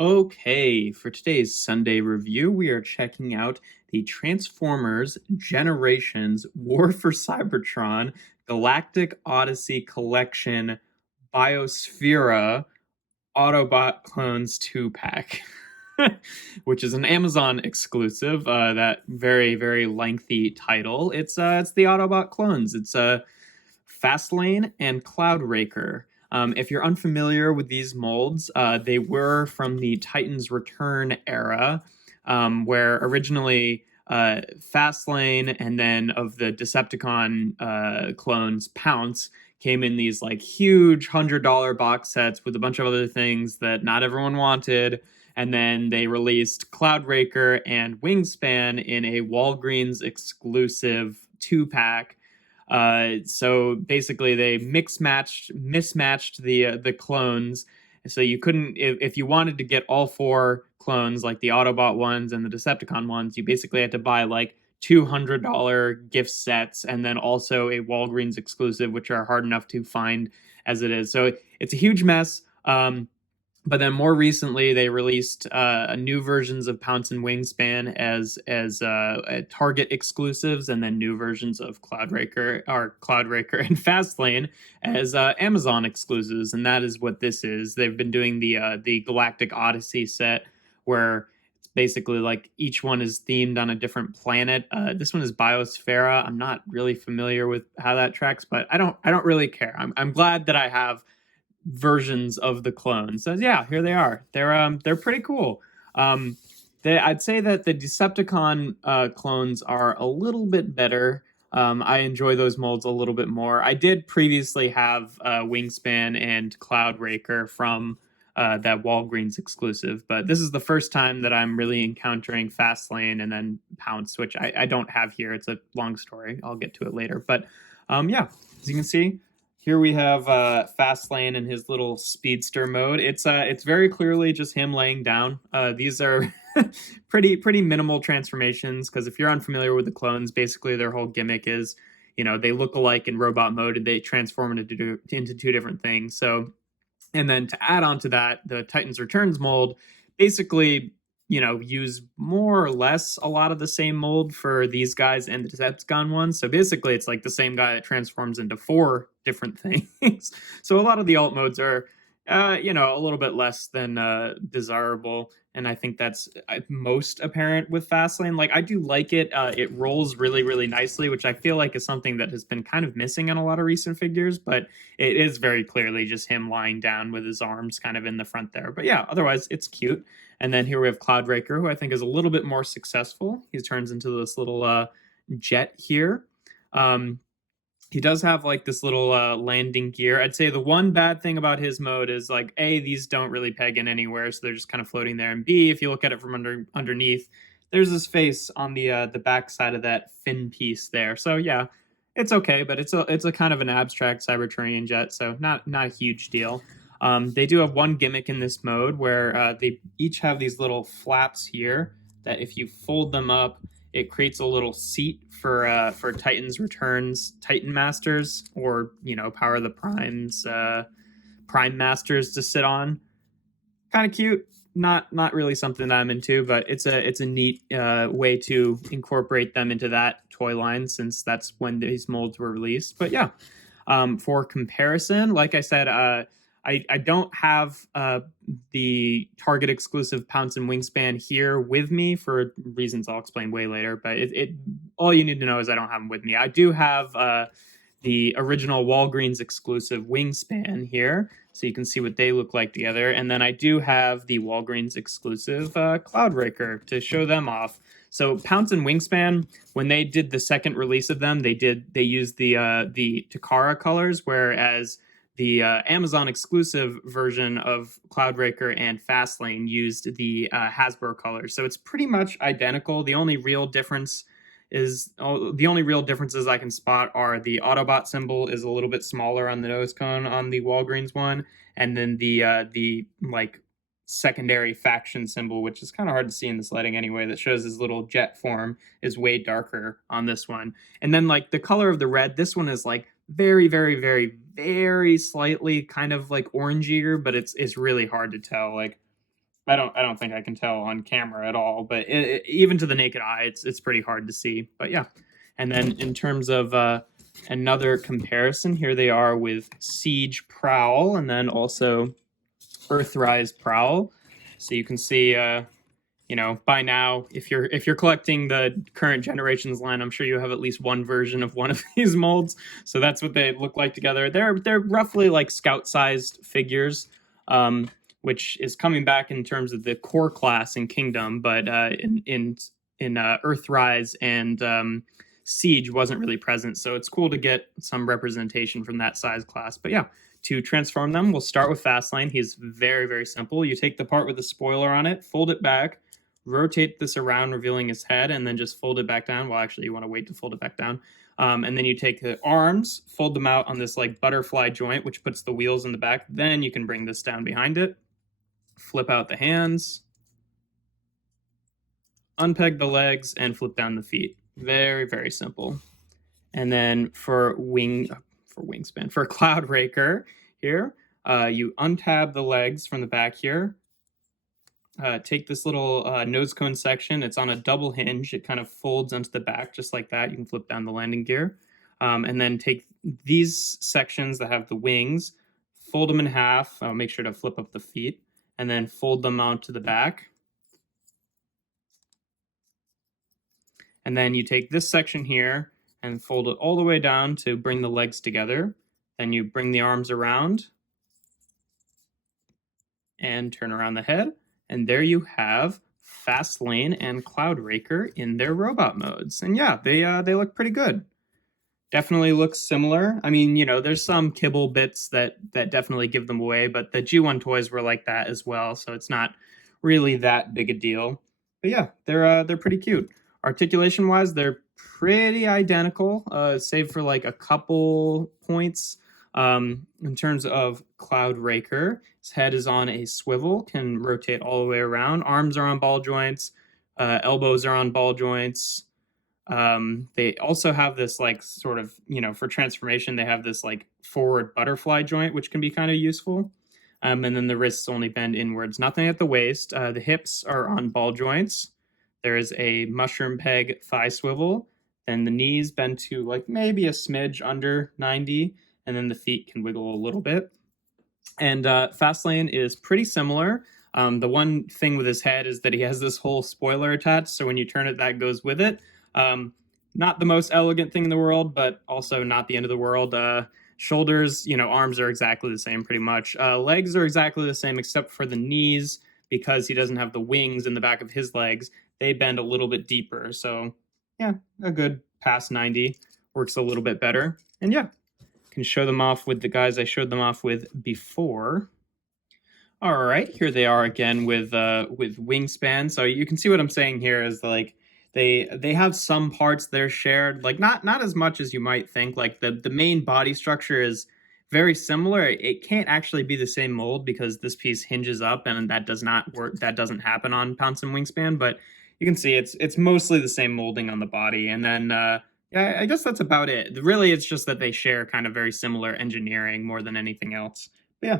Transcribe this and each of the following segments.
Okay, for today's Sunday review, we are checking out the Transformers Generations War for Cybertron Galactic Odyssey Collection Biosphere Autobot Clones 2 pack, which is an Amazon exclusive. That very lengthy title. It's the Autobot clones. It's Fastlane and Cloudraker. If you're unfamiliar with these molds, they were from the Titans Return era, where originally Fastlane and then of the Decepticon clones, Pounce, came in these like huge $100 box sets with a bunch of other things that not everyone wanted. And then they released Cloudraker and Wingspan in a Walgreens exclusive 2 pack. So basically, they mismatched the clones. So you couldn't, if you wanted to get all four clones, like the Autobot ones and the Decepticon ones, you basically had to buy like $200 gift sets and then also a Walgreens exclusive, which are hard enough to find as it is. So it's a huge mess. But then more recently, they released new versions of Pounce and Wingspan as Target exclusives, and then new versions of Cloudraker and Fastlane as Amazon exclusives. And that is what this is. They've been doing the Galactic Odyssey set, where it's basically like each one is themed on a different planet. This one is Biosphera. I'm not really familiar with how that tracks, but I don't really care. I'm glad that I have versions of the clones. So yeah, here they are. They're pretty cool. I'd say that the Decepticon clones are a little bit better. I enjoy those molds a little bit more. I did previously have Wingspan and Cloudraker from that Walgreens exclusive, but this is the first time that I'm really encountering Fastlane and then Pounce, which I don't have here. It's a long story. I'll get to it later. But yeah, as you can see, here we have Fastlane in his little speedster mode. It's very clearly just him laying down. These are pretty minimal transformations, because if you're unfamiliar with the clones, basically their whole gimmick is, they look alike in robot mode and they transform into two different things. So, and then to add on to that, the Titans Returns mold basically, use more or less a lot of the same mold for these guys and the Decepticon ones. So basically, it's like the same guy that transforms into four different things. So a lot of the alt modes are, a little bit less than desirable. And I think that's most apparent with Fastlane. Like, I do like it. It rolls really nicely, which I feel like is something that has been kind of missing in a lot of recent figures. But it is very clearly just him lying down with his arms kind of in the front there. But yeah, otherwise, it's cute. And then here we have Cloudraker, who I think is a little bit more successful. He turns into this little jet here. He does have like this little landing gear. I'd say the one bad thing about his mode is like, A, these don't really peg in anywhere, so they're just kind of floating there. And B, if you look at it from underneath, there's this face on the back side of that fin piece there. So yeah, it's okay, but it's a kind of an abstract Cybertronian jet, so not a huge deal. They do have one gimmick in this mode where they each have these little flaps here that if you fold them up, it creates a little seat for Titans Returns Titan Masters, or Power of the Primes Prime Masters to sit on. Kind of cute. Not really something that I'm into, but it's a neat way to incorporate them into that toy line, since that's when these molds were released. But yeah, for comparison, like I said, I don't have the Target exclusive Pounce and Wingspan here with me for reasons I'll explain way later. But it all you need to know is I don't have them with me. I do have the original Walgreens exclusive Wingspan here, so you can see what they look like together. And then I do have the Walgreens exclusive Cloudraker to show them off. So Pounce and Wingspan, when they did the second release of them, they used the Takara colors, whereas the Amazon exclusive version of Cloudraker and Fastlane used the Hasbro colors. So it's pretty much identical. The only real differences I can spot are the Autobot symbol is a little bit smaller on the nose cone on the Walgreens one, and then the like secondary faction symbol, which is kind of hard to see in this lighting anyway, that shows his little jet form, is way darker on this one. And then like the color of the red, this one is like very slightly kind of like orangier, but it's really hard to tell. Like I don't think I can tell on camera at all, but even to the naked eye, it's pretty hard to see. But yeah, and then in terms of another comparison, here they are with Siege Prowl, and then also Earthrise Prowl. So you can see, by now, if you're collecting the current generations line, I'm sure you have at least one version of one of these molds. So that's what they look like together. They're roughly like scout-sized figures, which is coming back in terms of the core class in Kingdom, but in Earthrise and Siege wasn't really present. So it's cool to get some representation from that size class. But yeah, to transform them, we'll start with Fastlane. He's very, very simple. You take the part with the spoiler on it, fold it back, rotate this around, revealing his head, and then just fold it back down. Well, actually, you want to wait to fold it back down. And then you take the arms, fold them out on this like butterfly joint, which puts the wheels in the back. Then you can bring this down behind it, flip out the hands, unpeg the legs, and flip down the feet. Very, very simple. And then for Wingspan, for Cloudraker here, you untab the legs from the back here. Take this little nose cone section. It's on a double hinge. It kind of folds onto the back just like that. You can flip down the landing gear. And then take these sections that have the wings, fold them in half. Make sure to flip up the feet, and then fold them onto the back. And then you take this section here and fold it all the way down to bring the legs together. Then you bring the arms around and turn around the head. And there you have Fastlane and Cloudraker in their robot modes. And yeah, they look pretty good. Definitely looks similar. I mean, there's some kibble bits that definitely give them away, but the G1 toys were like that as well, so it's not really that big a deal. But yeah, they're pretty cute. Articulation wise, they're pretty identical, save for like a couple points. In terms of Cloudraker, his head is on a swivel, can rotate all the way around. Arms are on ball joints, elbows are on ball joints. They also have this like sort of, for transformation, they have this like forward butterfly joint, which can be kind of useful. And then the wrists only bend inwards, nothing at the waist. The hips are on ball joints. There is a mushroom peg thigh swivel. Then the knees bend to like maybe a smidge under 90, and then the feet can wiggle a little bit. And Fastlane is pretty similar. The one thing with his head is that he has this whole spoiler attached, so when you turn it, that goes with it. Not the most elegant thing in the world, but also not the end of the world. Shoulders, arms are exactly the same pretty much. Legs are exactly the same except for the knees, because he doesn't have the wings in the back of his legs. They bend a little bit deeper. So yeah, a good past 90 works a little bit better. And yeah, can show them off with the guys I showed them off with before. All right, here they are again with Wingspan. So you can see what I'm saying here is like they have some parts they're shared, like not as much as you might think. Like the main body structure is very similar. It can't actually be the same mold because this piece hinges up, and that does not work. That doesn't happen on Pounce and Wingspan, but you can see it's mostly the same molding on the body. And then yeah, I guess that's about it. Really, it's just that they share kind of very similar engineering more than anything else. But yeah,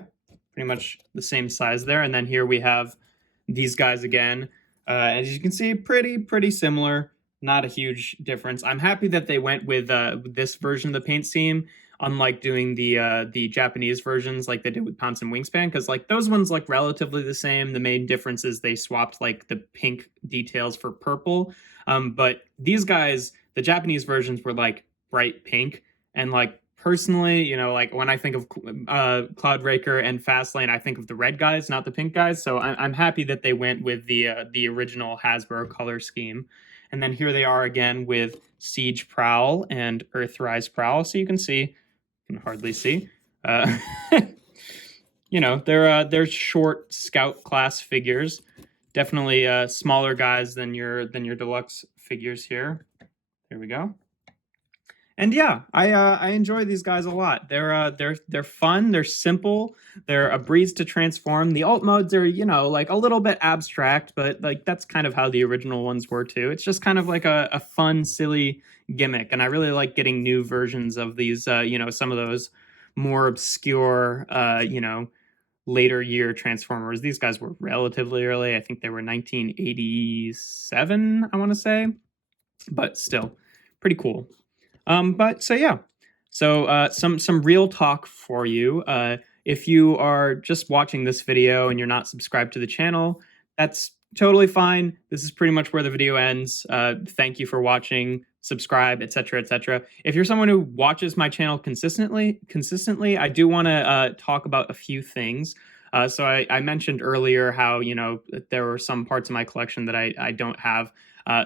pretty much the same size there. And then here we have these guys again. As you can see, pretty similar. Not a huge difference. I'm happy that they went with this version of the paint scheme, unlike doing the Japanese versions like they did with Pounce and Wingspan, because like those ones look relatively the same. The main difference is they swapped like the pink details for purple. But these guys, the Japanese versions were like bright pink, and like personally, like when I think of Cloudraker and Fastlane, I think of the red guys, not the pink guys. So I'm happy that they went with the original Hasbro color scheme. And then here they are again with Siege Prowl and Earthrise Prowl. So you can see, you can hardly see, they're short scout class figures. Definitely smaller guys than your deluxe figures here. There we go. And yeah, I enjoy these guys a lot. They're fun. They're simple. They're a breeze to transform. The alt modes are like a little bit abstract, but like that's kind of how the original ones were too. It's just kind of like a fun, silly gimmick, and I really like getting new versions of these. Some of those more obscure, later year Transformers. These guys were relatively early. I think they were 1987, I want to say, but still pretty cool. But so yeah, so some real talk for you. If you are just watching this video and you're not subscribed to the channel, that's totally fine. This is pretty much where the video ends. Thank you for watching. Subscribe, etc., etc. If you're someone who watches my channel consistently, I do want to talk about a few things. So I mentioned earlier how there were some parts of my collection that I don't have.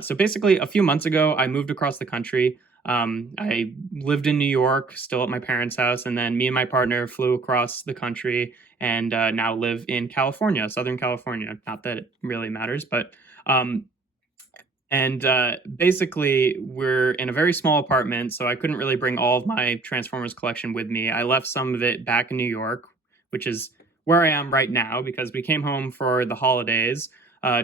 So basically, a few months ago, I moved across the country. I lived in New York, still at my parents' house, and then me and my partner flew across the country and now live in California, Southern California. Not that it really matters, but basically, we're in a very small apartment, so I couldn't really bring all of my Transformers collection with me. I left some of it back in New York, which is where I am right now, because we came home for the holidays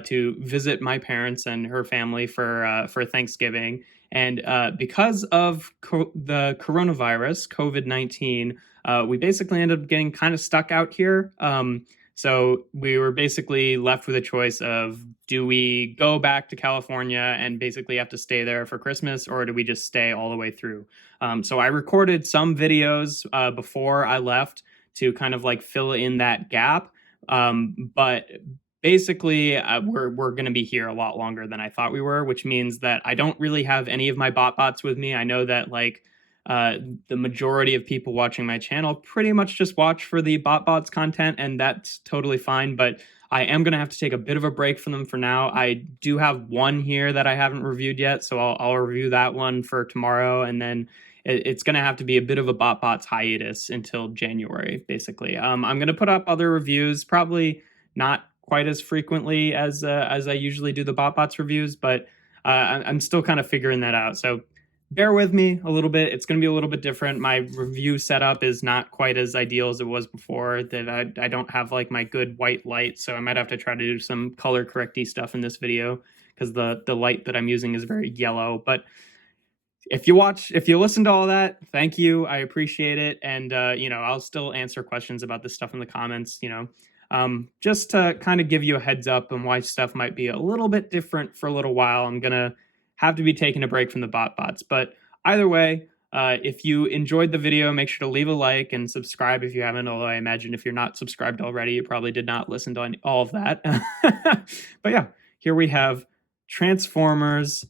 to visit my parents and her family for Thanksgiving. And because of the coronavirus, COVID-19, we basically ended up getting kind of stuck out here. So we were basically left with a choice of, do we go back to California and basically have to stay there for Christmas, or do we just stay all the way through? So I recorded some videos before I left to kind of like fill in that gap. But basically, we're going to be here a lot longer than I thought we were, which means that I don't really have any of my bots with me. I know that the majority of people watching my channel pretty much just watch for the bots content, and that's totally fine. But I am going to have to take a bit of a break from them for now. I do have one here that I haven't reviewed yet, so I'll review that one for tomorrow, and then it's going to have to be a bit of a bots hiatus until January, basically. I'm going to put up other reviews, probably not quite as frequently as I usually do the bots reviews, but I'm still kind of figuring that out. So bear with me a little bit. It's going to be a little bit different. My review setup is not quite as ideal as it was before. That I don't have like my good white light, so I might have to try to do some color correcty stuff in this video, because the light that I'm using is very yellow. But if you listen to all that, thank you. I appreciate it. And, I'll still answer questions about this stuff in the comments, just to kind of give you a heads up on why stuff might be a little bit different for a little while. I'm going to have to be taking a break from the bots. But either way, if you enjoyed the video, make sure to leave a like and subscribe if you haven't, although I imagine if you're not subscribed already, you probably did not listen to all of that. But yeah, here we have Transformers,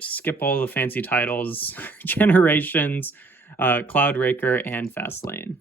skip all the fancy titles, Generations, Cloudraker, and Fastlane.